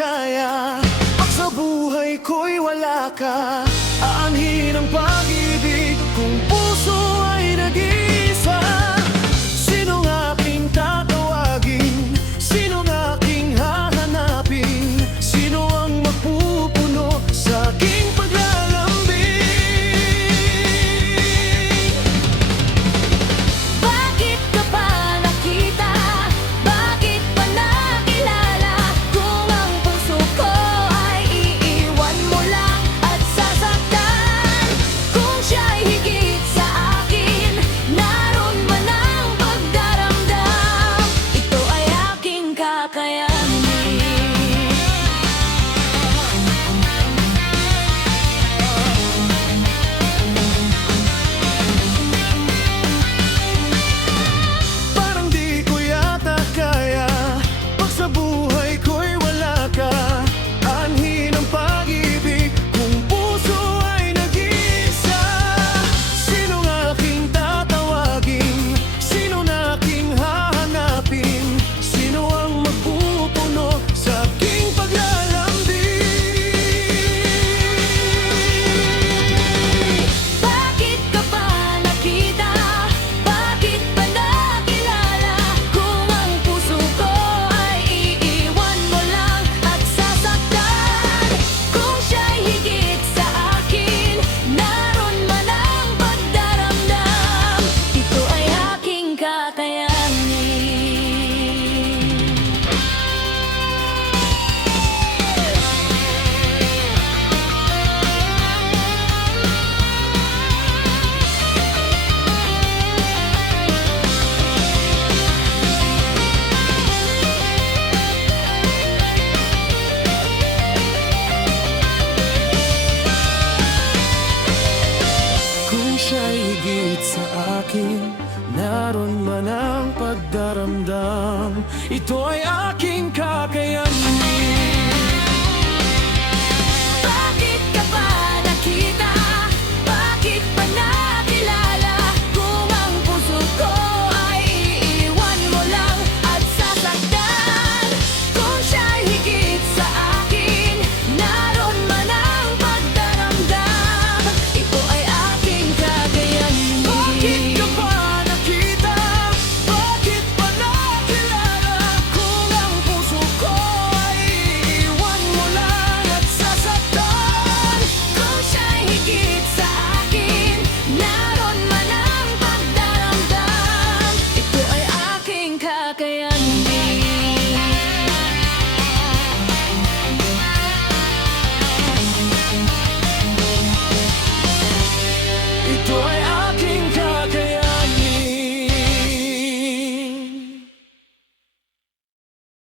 kaya pag sa buhay ko'y wala ka? Aanhin ang pag-ibig kung puso ay nag-iisa. Sinong aking tatawagin? Sinong aking hahanapin? Sino ang magpupuno sa aking paglalambing? Bakit ka pa nakita? Bakit pa nakilala? Kung ang puso ko ay iiwan mo lang at sasaktan. Kung siya'y higit sa akin, naroon man ang pagdaramdam. Ito ay aking kakayanin. Parang di ko yata kaya pag sa buhay ko'y wala ka. Anhin ang pag-ibig kung puso ay nag-iisa. Sinong aking tatawagin? Sino na aking hahanapin? Sino ang magpupuno sa aking paglalambing? Bakit ka pa nakita? Bakit pa nakilala? Kung ang puso ko ay iiwan mo lang at sasaktan. Kung siya'y higit sa akin, naroon man ang pagdaramdam. Ito ay aking kakayanin. Kung siya'y higit sa akin, naroon man ang pagdaramdam. Ito ay aking